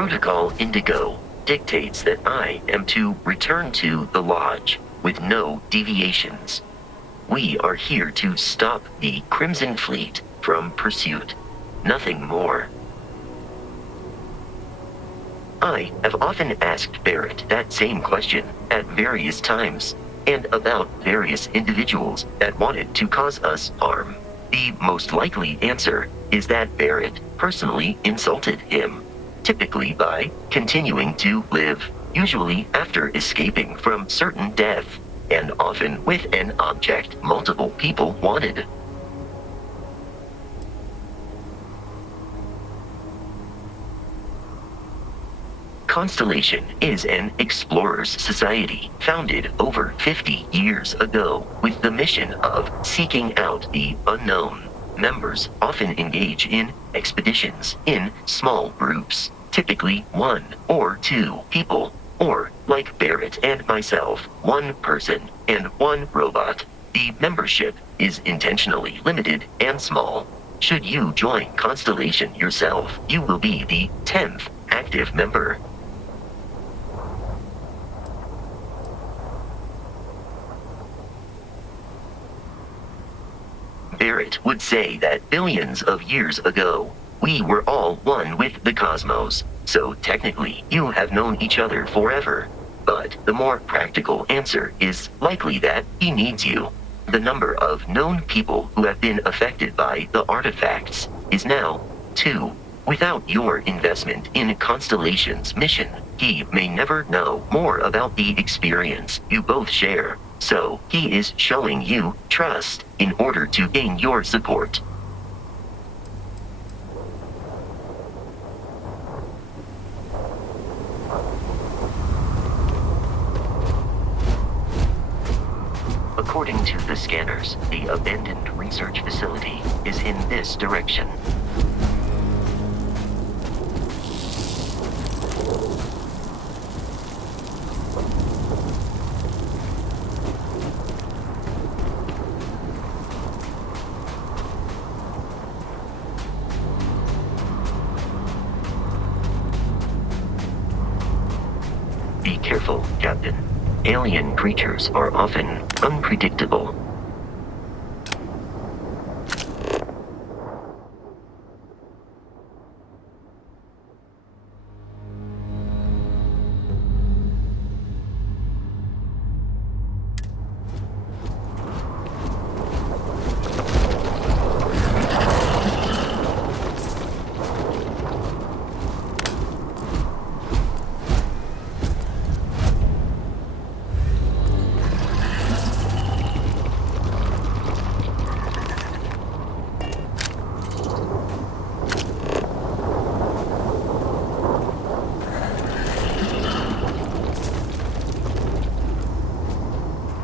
Protocol Indigo dictates that I am to return to the Lodge with no deviations. We are here to stop the Crimson Fleet from pursuit. Nothing more. I have often asked Barrett that same question at various times, and about various individuals that wanted to cause us harm. The most likely answer is that Barrett personally insulted him, typically by continuing to live, usually after escaping from certain death, and often with an object multiple people wanted. Constellation is an explorers society founded over 50 years ago with the mission of seeking out the unknown. Members often engage in expeditions in small groups, typically 1 or 2 people, or, like Barrett and myself, 1 person and 1 robot. The membership is intentionally limited and small. Should you join Constellation yourself, you will be the 10th active member. Barrett would say that billions of years ago, we were all one with the cosmos, so technically you have known each other forever. But the more practical answer is likely that he needs you. The number of known people who have been affected by the artifacts is now 2. Without your investment in Constellation's mission, he may never know more about the experience you both share. So, he is showing you trust in order to gain your support. According to the scanners, the abandoned research facility is in this direction. Be careful, Captain. Alien creatures are often unpredictable.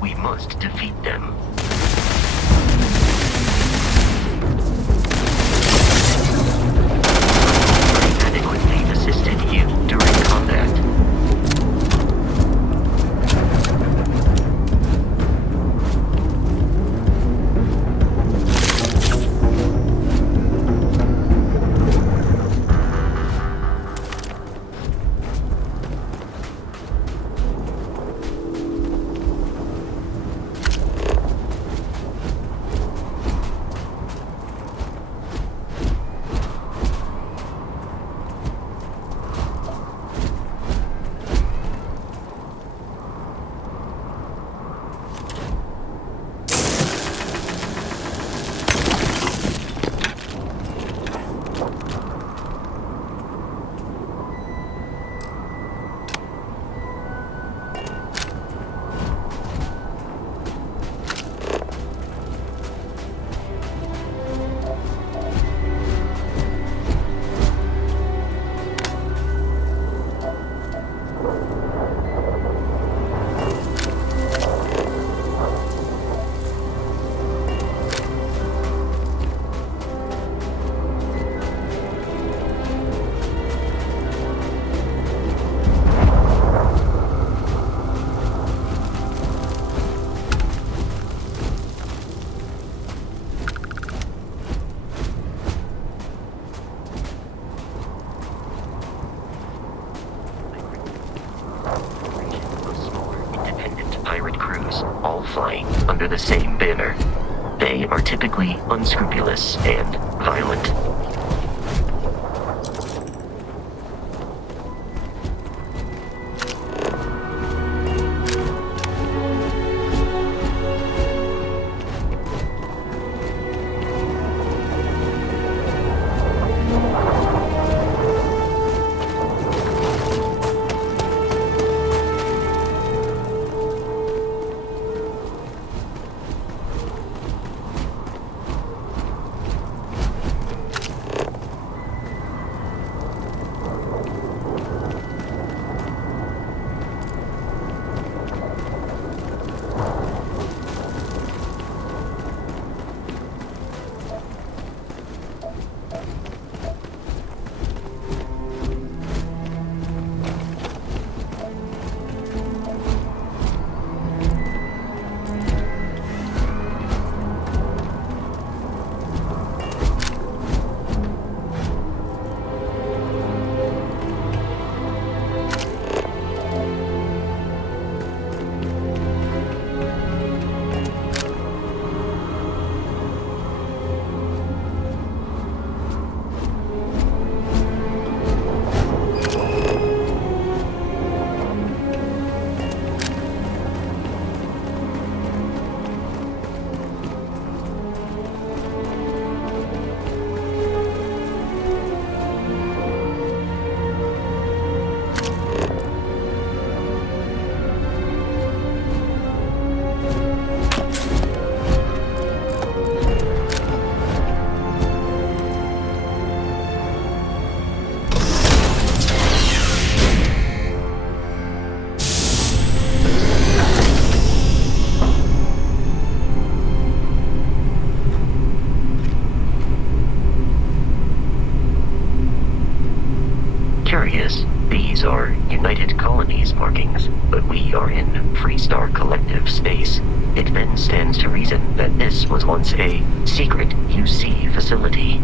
We must defeat them. I adequately assisted you during combat. flying under the same banner. They are typically unscrupulous and violent. These are United Colonies markings, but we are in Freestar Collective space. It then stands to reason that this was once a secret UC facility.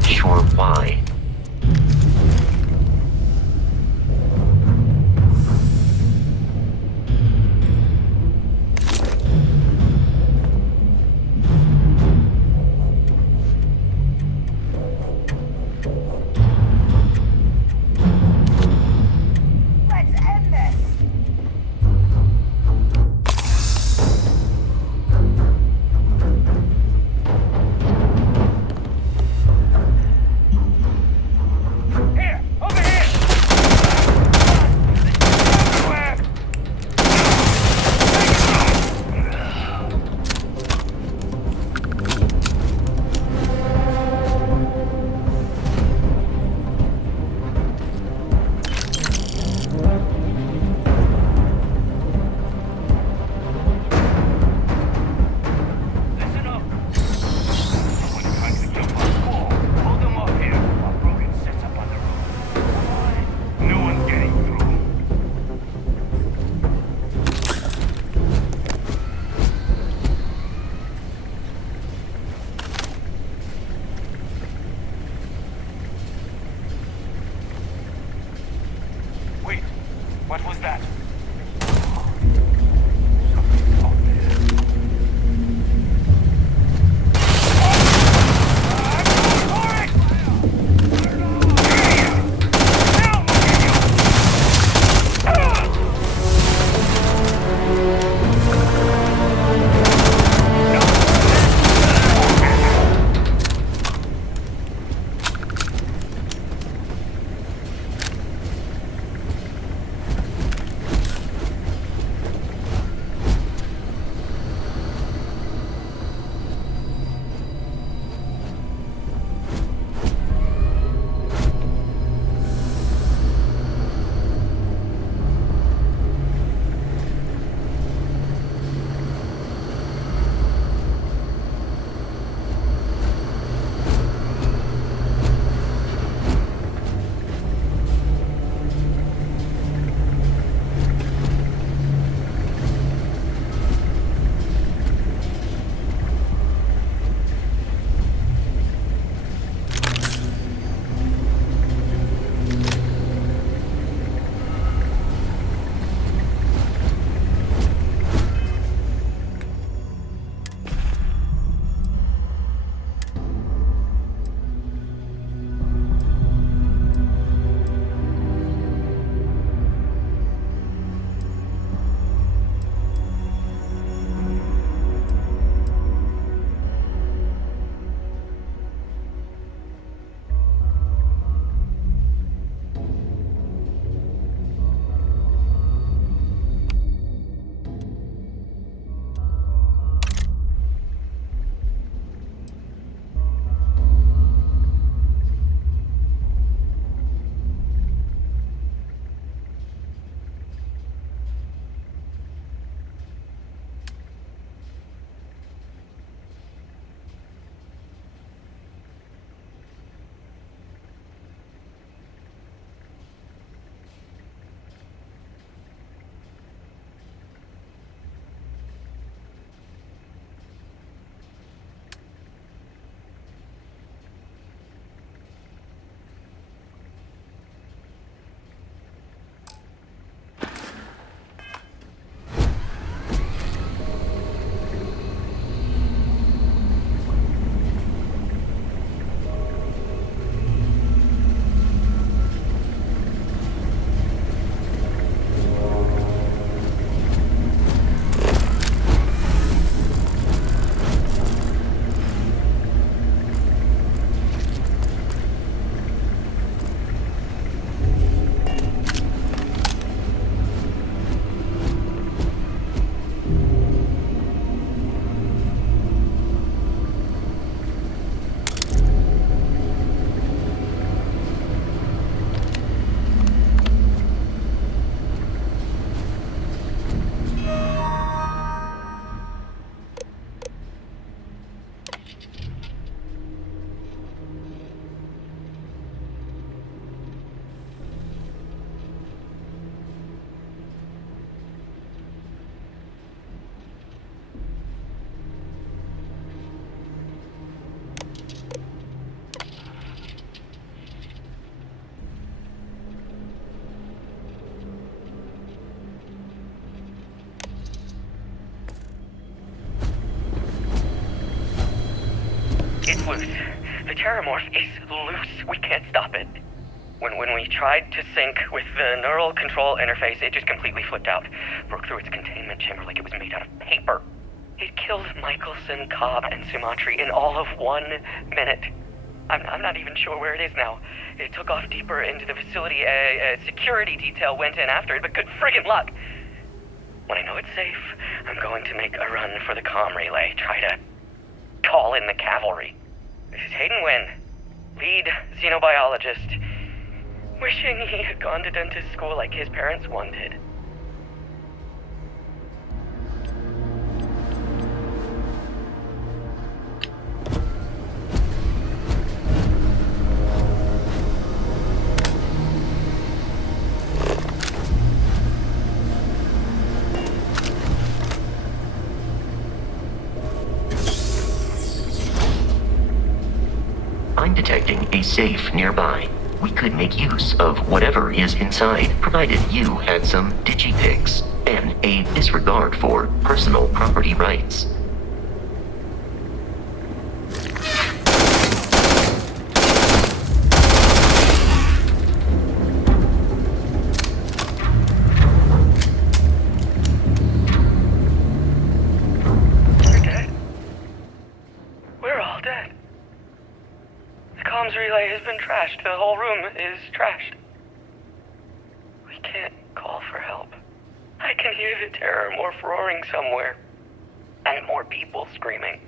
not sure why. What was that? The Terramorph is loose. We can't stop it. When we tried to sync with the neural control interface, it just completely flipped out. Broke through its containment chamber like it was made out of paper. It killed Michelson, Cobb, and Sumatri in all of 1 minute. I'm not even sure where it is now. It took off deeper into the facility. A security detail went in after it, but good friggin' luck. When I know it's safe, I'm going to make a run for the comm relay. Try to call in the cavalry. This is Hayden Wynn, lead xenobiologist. Wishing he had gone to dentist school like his parents wanted. I'm detecting a safe nearby. We could make use of whatever is inside, provided you had some digipics and a disregard for personal property rights. We're dead. We're all dead. The comms relay has been trashed. The whole room is trashed. We can't call for help. I can hear the Terramorph roaring somewhere. And more people screaming.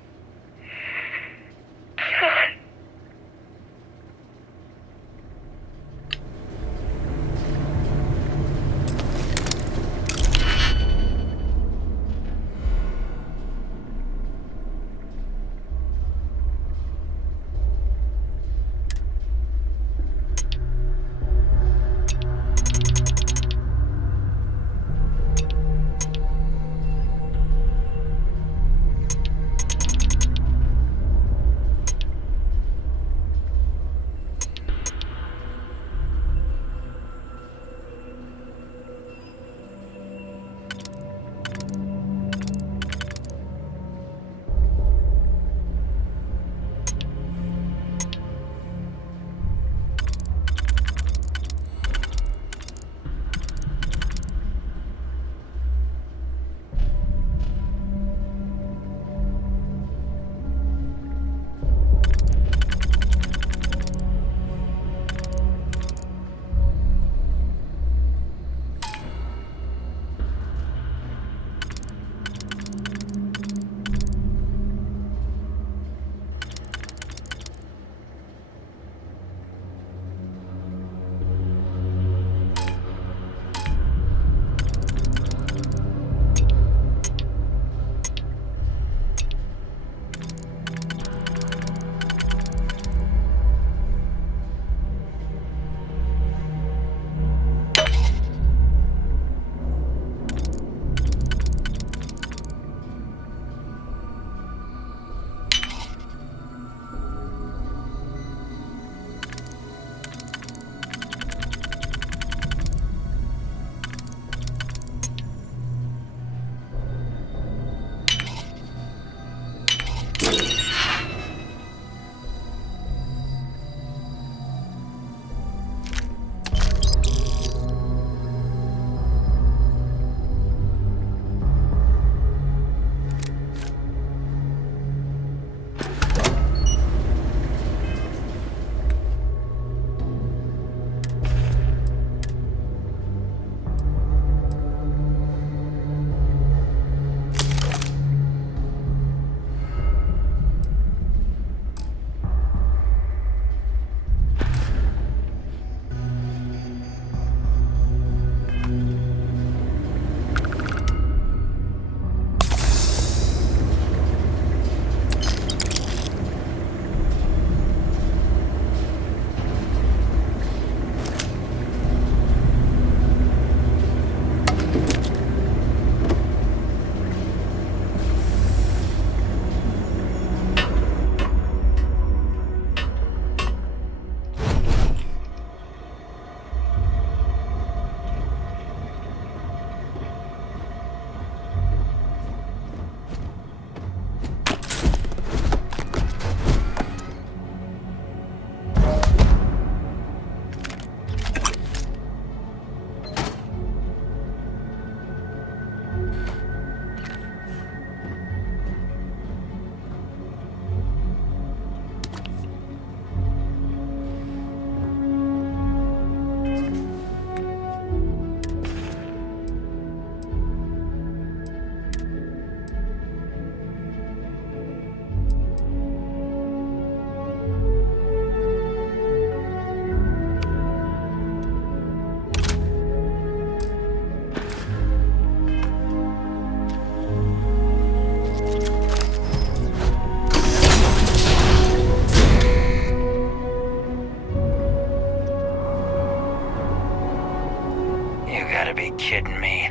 gotta be kidding me.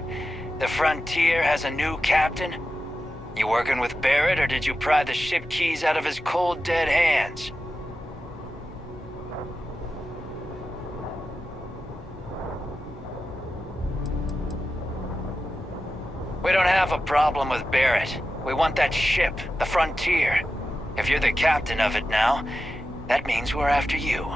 The Frontier has a new captain? You working with Barrett, or did you pry the ship keys out of his cold, dead hands? We don't have a problem with Barrett. We want that ship, the Frontier. If you're the captain of it now, that means we're after you.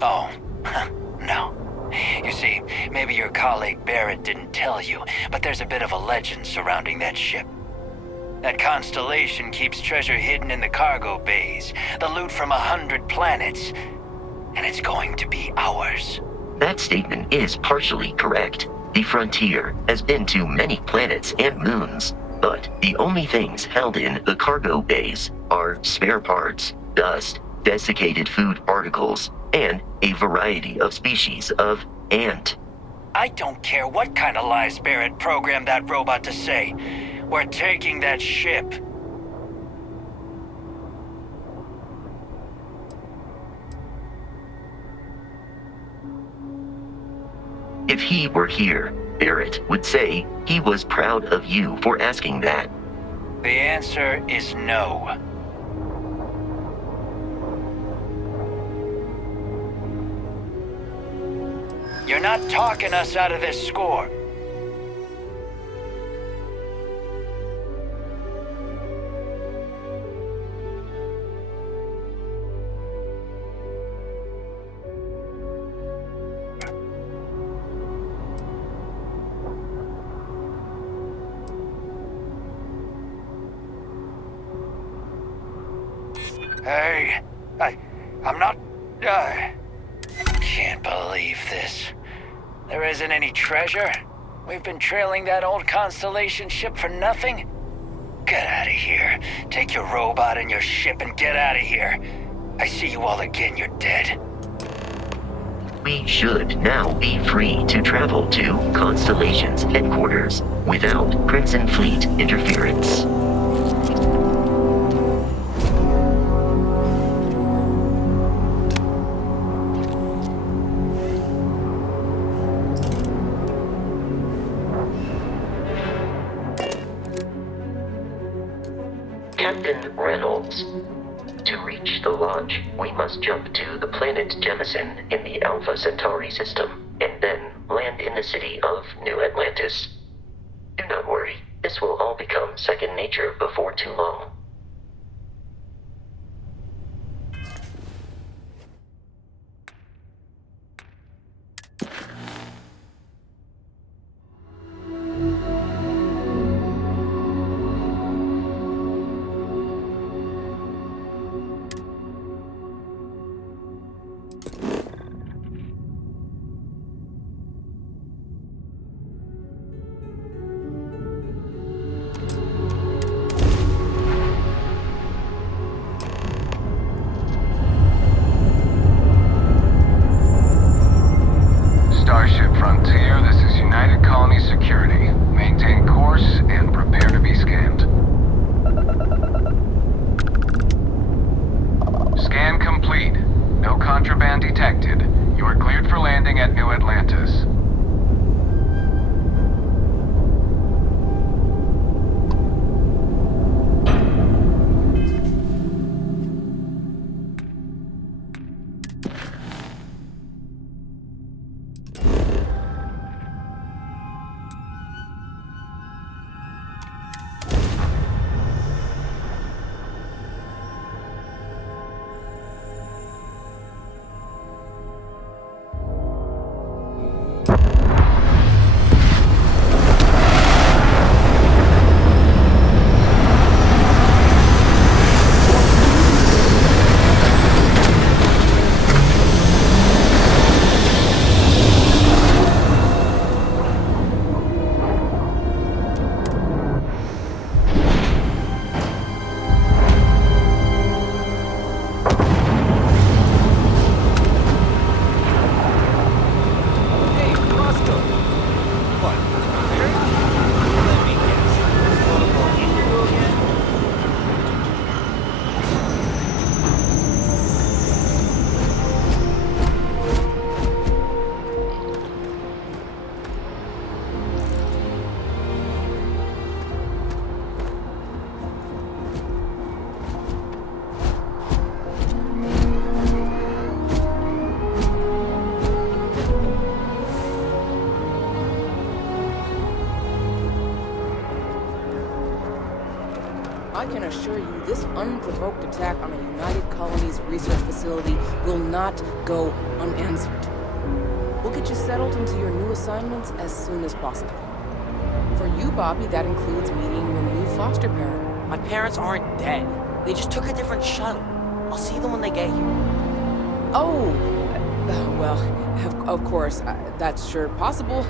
Oh, no. You see, maybe your colleague Barrett didn't tell you, but there's a bit of a legend surrounding that ship. That constellation keeps treasure hidden in the cargo bays, the loot from 100 planets, and it's going to be ours. That statement is partially correct. The Frontier has been to many planets and moons, but the only things held in the cargo bays are spare parts, dust, desiccated food particles, and a variety of species of ant. I don't care what kind of lies Barrett programmed that robot to say. We're taking that ship. If he were here, Barrett would say he was proud of you for asking that. The answer is no. You're not talking us out of this score. Hey, I'm not... Can't believe this. There isn't any treasure? We've been trailing that old Constellation ship for nothing? Get out of here. Take your robot and your ship and get out of here. I see you all again, you're dead. We should now be free to travel to Constellation's headquarters without Crimson Fleet interference. Captain Reynolds. To reach the lodge, we must jump to the planet Jemison in the Alpha Centauri system, and then land in the city of New Atlantis. Do not worry, this will all become second nature before too long. I can assure you this unprovoked attack on a United Colonies research facility will not go unanswered. We'll get you settled into your new assignments as soon as possible. For you, Bobby, that includes meeting your new foster parent. My parents aren't dead. They just took a different shuttle. I'll see them when they get here. Oh, well, of course, that's sure possible.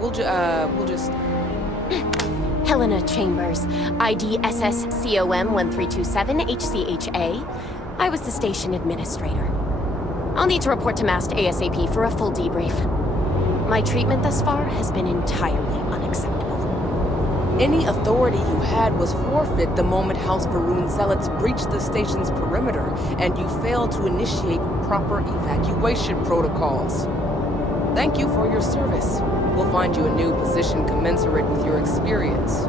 We'll just... Helena Chambers, ID SSCOM 1327 HCHA. I was the station administrator. I'll need to report to MAST ASAP for a full debrief. My treatment thus far has been entirely unacceptable. Any authority you had was forfeit the moment House Varun zealots breached the station's perimeter, and you failed to initiate proper evacuation protocols. Thank you for your service. We'll find you a new position commensurate with your experience.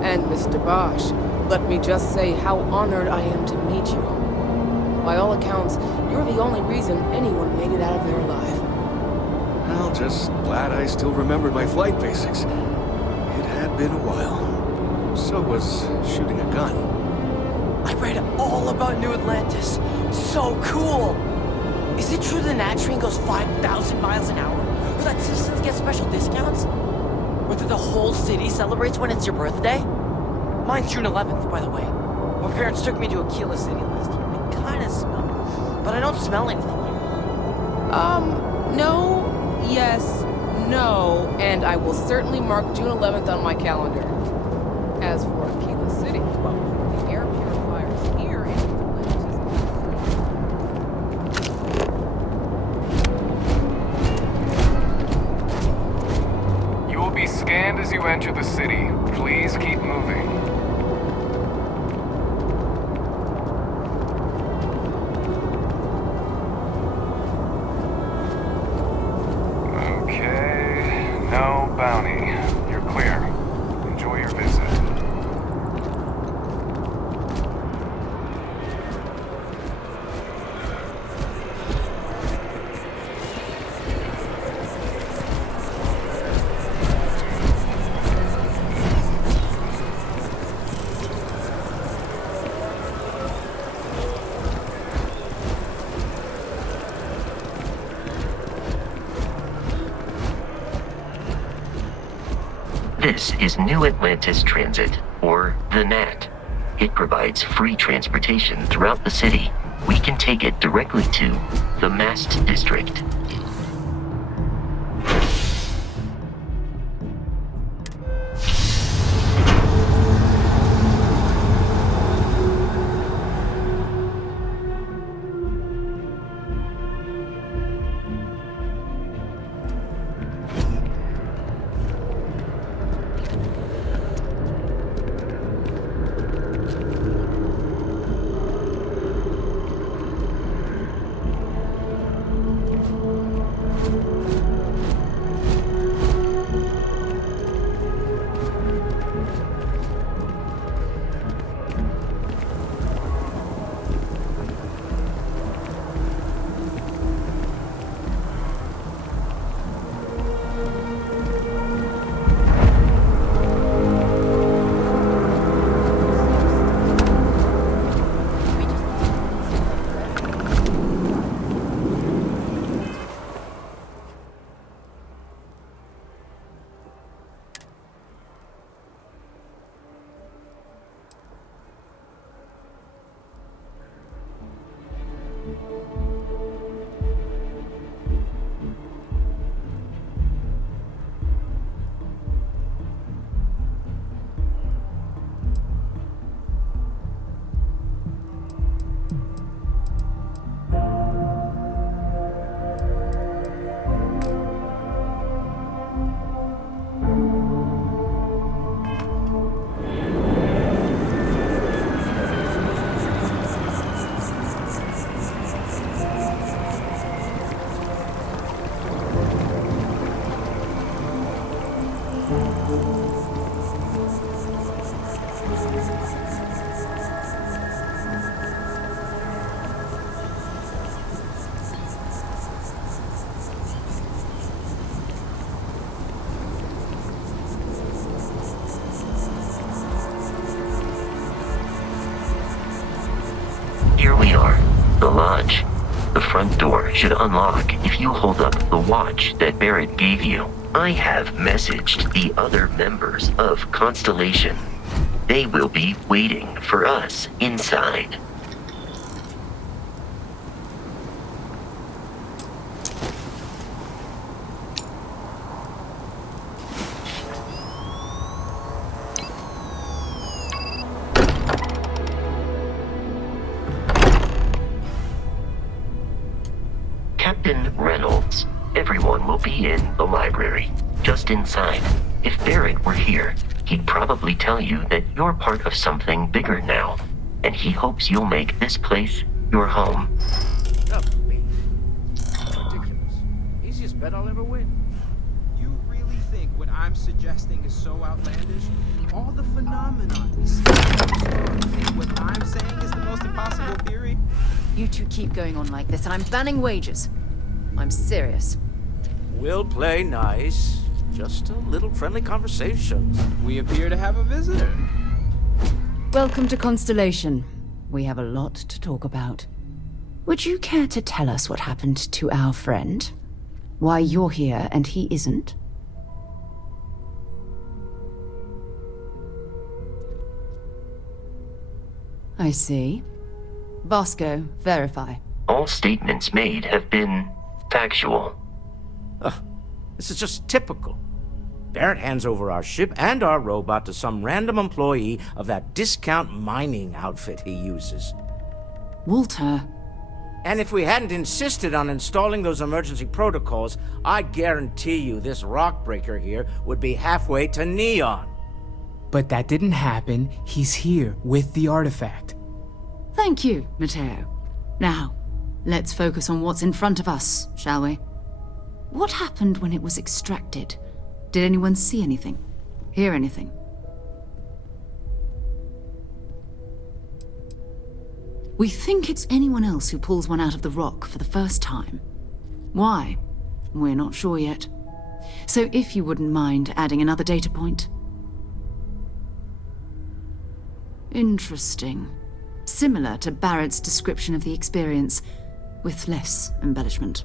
And Mr. Bosch, let me just say how honored I am to meet you. By all accounts, you're the only reason anyone made it out of there alive. Well, just glad I still remembered my flight basics. It had been a while. So was shooting a gun. I read all about New Atlantis. So cool! Is it true the Nat train goes 5,000 miles an hour? Or that citizens get special discounts? Or that the whole city celebrates when it's your birthday? Mine's June 11th, by the way. My parents took me to Aquila City last year. I kinda smell it, but I don't smell anything here. No, yes, no, and I will certainly mark June 11th on my calendar. As for Aquila City, well, the air purifiers here in You will be scanned as you enter the city. Please keep moving. Okay, no bounty. You're clear. Enjoy your visit. This is New Atlantis Transit, or the NAT. It provides free transportation throughout the city. We can take it directly to the Mast District. front door should unlock if you hold up the watch that Barrett gave you. I have messaged the other members of Constellation. They will be waiting for us inside. Captain Reynolds, everyone will be in the library, just inside. If Barrett were here, he'd probably tell you that you're part of something bigger now, and he hopes you'll make this place your home. Oh, me. Ridiculous. Easiest bet I'll ever win. You really think what I'm suggesting is so outlandish? All the phenomena we see think what I'm saying is the most impossible theory? You two keep going on like this, and I'm banning wagers. I'm serious. We'll play nice. Just a little friendly conversation. We appear to have a visitor. Welcome to Constellation. We have a lot to talk about. Would you care to tell us what happened to our friend? Why you're here and he isn't? I see. Vasco, verify. All statements made have been factual. This is just typical. Barrett hands over our ship and our robot to some random employee of that discount mining outfit he uses. Walter. And if we hadn't insisted on installing those emergency protocols, I guarantee you this rock breaker here would be halfway to Neon. But that didn't happen. He's here with the artifact. Thank you, Matteo. Now, let's focus on what's in front of us, shall we? What happened when it was extracted? Did anyone see anything? Hear anything? We think it's anyone else who pulls one out of the rock for the first time. Why? We're not sure yet. So if you wouldn't mind adding another data point. Interesting. Similar to Barrett's description of the experience, with less embellishment.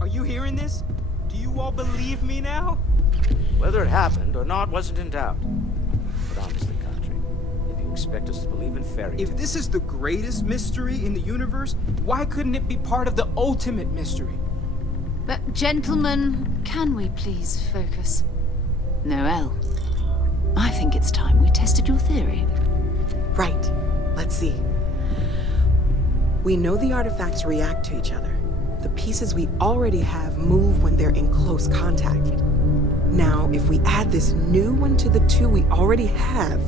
Are you hearing this? Do you all believe me now? Whether it happened or not wasn't in doubt. But honestly, Country, if you expect us to believe in fairy tales... If this is the greatest mystery in the universe, why couldn't it be part of the ultimate mystery? But gentlemen, can we please focus? Noel, I think it's time we tested your theory. Right. Let's see. We know the artifacts react to each other. The pieces we already have move when they're in close contact. Now, if we add this new one to the two we already have...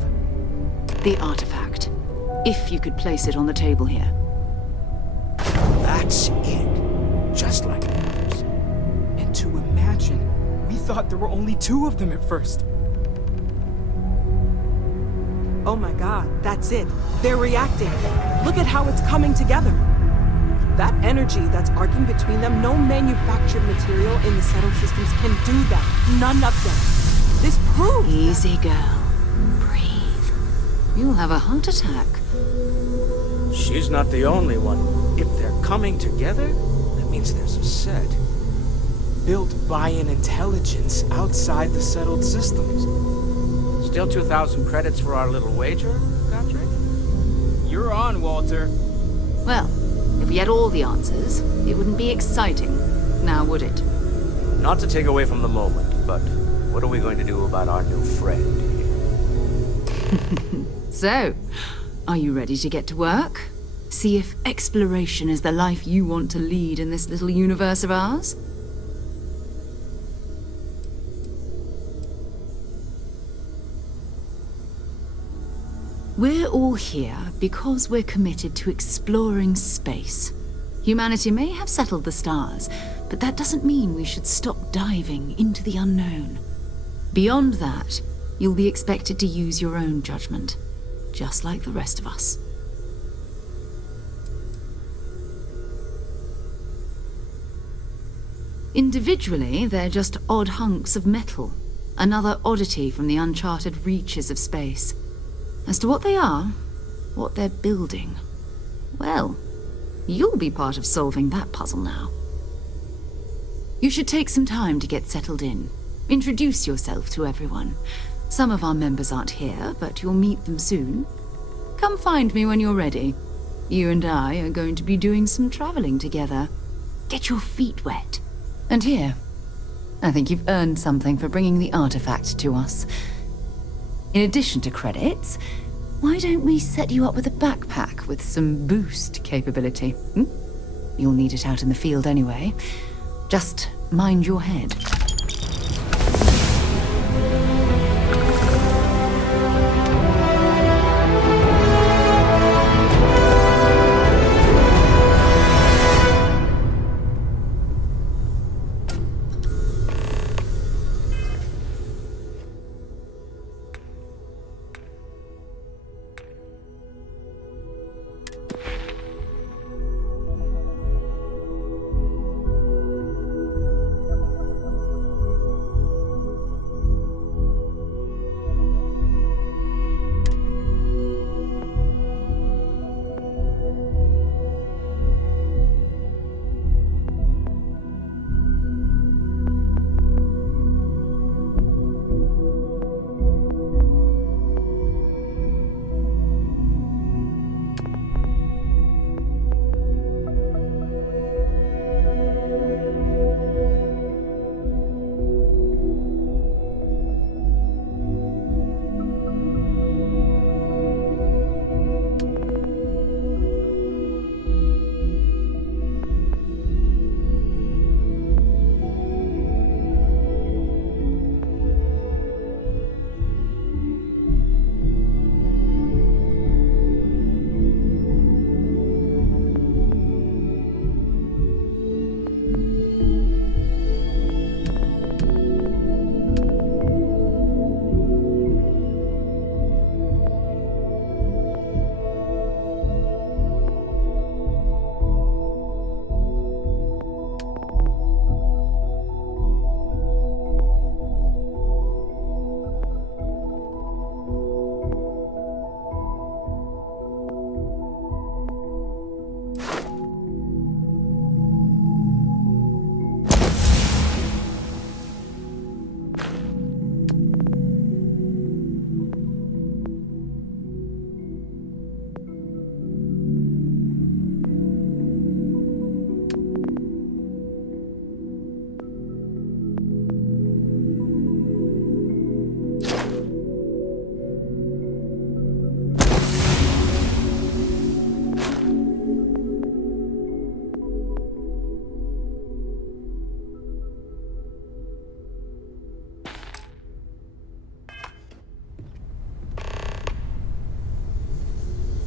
The artifact. If you could place it on the table here. That's it. Just like others. And to imagine, we thought there were only two of them at first. Oh my god, that's it. They're reacting. Look at how it's coming together. That energy that's arcing between them, no manufactured material in the settled systems can do that. None of them. This proves Easy, girl. Breathe. You'll have a heart attack. She's not the only one. If they're coming together, that means there's a set. Built by an intelligence outside the settled systems. Still 2,000 credits for our little wager, Country? You're on, Walter. Well, if we had all the answers, it wouldn't be exciting, now would it? Not to take away from the moment, but what are we going to do about our new friend here? So, are you ready to get to work? See if exploration is the life you want to lead in this little universe of ours? We're all here because we're committed to exploring space. Humanity may have settled the stars, but that doesn't mean we should stop diving into the unknown. Beyond that, you'll be expected to use your own judgment, just like the rest of us. Individually, they're just odd hunks of metal, another oddity from the uncharted reaches of space. As to what they are, what they're building, well, You'll be part of solving that puzzle now. You should take some time to get settled in. Introduce yourself to everyone. Some of our members aren't here, but you'll meet them soon. Come find me when you're ready. You and I are going to be doing some traveling together. Get your feet wet. And here, I think you've earned something for bringing the artifact to us. In addition to credits, why don't we set you up with a backpack with some boost capability? You'll need it out in the field anyway. Just mind your head.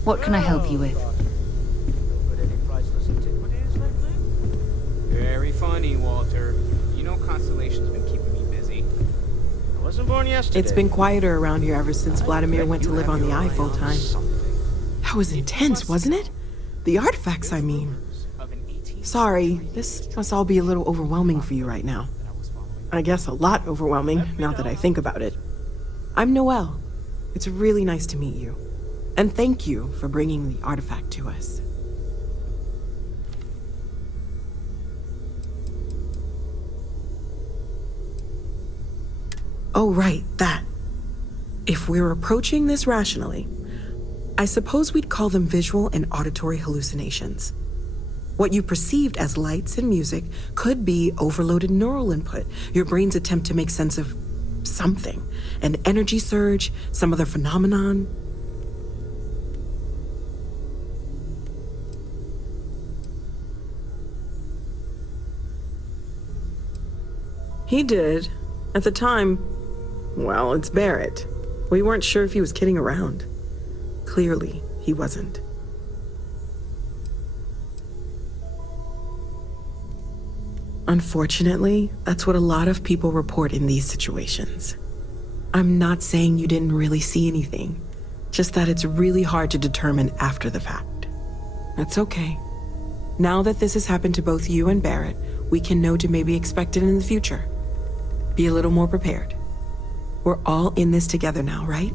What can I help you with? Very funny, Walter. You know Constellation's been keeping me busy. I wasn't born yesterday. It's been quieter around here ever since Vladimir went to live on the eye full time. That was intense, wasn't it? The artifacts, I mean. Sorry, this must all be a little overwhelming for you right now. I guess a lot overwhelming, now that I think about it. I'm Noelle. It's really nice to meet you. And thank you for bringing the artifact to us. Oh, right, that. If we're approaching this rationally, I suppose we'd call them visual and auditory hallucinations. What you perceived as lights and music could be overloaded neural input, your brain's attempt to make sense of something, an energy surge, some other phenomenon. He did. At the time, well, it's Barrett. We weren't sure if he was kidding around. Clearly, he wasn't. Unfortunately, that's what a lot of people report in these situations. I'm not saying you didn't really see anything, just that it's really hard to determine after the fact. That's okay. Now that this has happened to both you and Barrett, we can know to maybe expect it in the future. Be a little more prepared. We're all in this together now, right?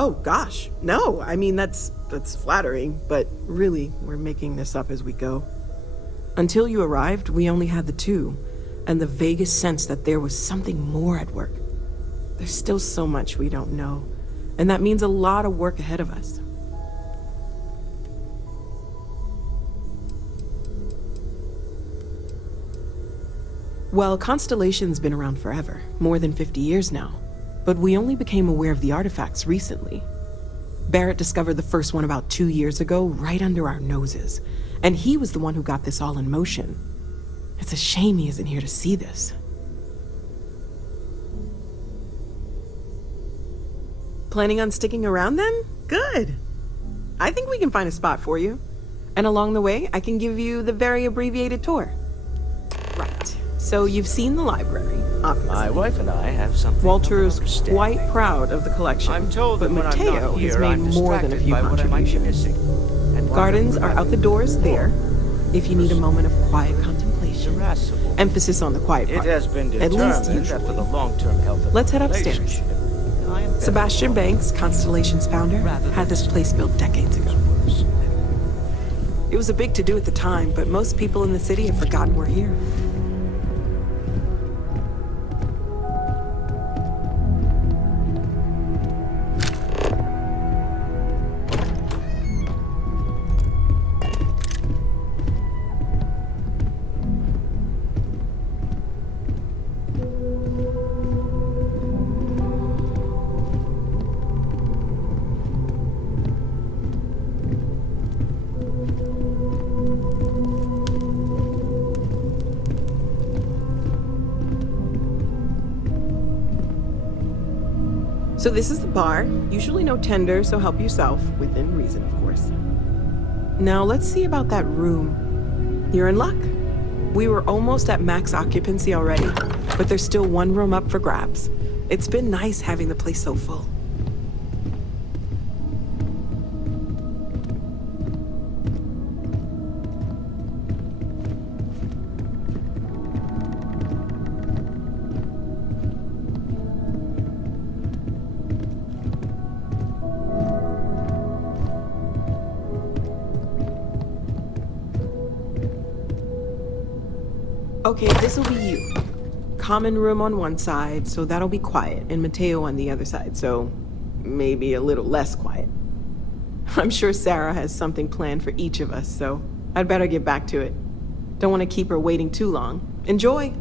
Oh, gosh. No, I mean, that's flattering, but really, we're making this up as we go. Until you arrived, we only had the two, and the vaguest sense that there was something more at work. There's still so much we don't know, and that means a lot of work ahead of us. Well, Constellation's been around forever, more than 50 years now, but we only became aware of the artifacts recently. Barrett discovered the first one about 2 years ago, right under our noses, and he was the one who got this all in motion. It's a shame he isn't here to see this. Planning on sticking around then? Good. I think we can find a spot for you. And along the way, I can give you the very abbreviated tour. Right. So you've seen the library, obviously. My wife and I have something. Walter's quite proud of the collection. I'm told that but when I'm Mateo not here, has made I'm more than a distracted few by what I might be contributions. missing. And Gardens are out the doors there, if you need a moment of quiet contemplation. Irascible. Emphasis on the quiet part. It has been at least determined that for the long-term health of Let's the head upstairs. relationship, I am better Sebastian off Banks, Constellation's founder, rather had than this place built decades ago. worse. It was a big to-do at the time, but most people in the city have forgotten we're here. So this is the bar. Usually no tender, so help yourself, within reason, of course. Now let's see about that room. You're in luck. We were almost at max occupancy already, but there's still one room up for grabs. It's been nice having the place so full. Okay, this'll be you. Common room on one side, so that'll be quiet, and Mateo on the other side, so maybe a little less quiet. I'm sure Sarah has something planned for each of us, so I'd better get back to it. Don't want to keep her waiting too long. Enjoy!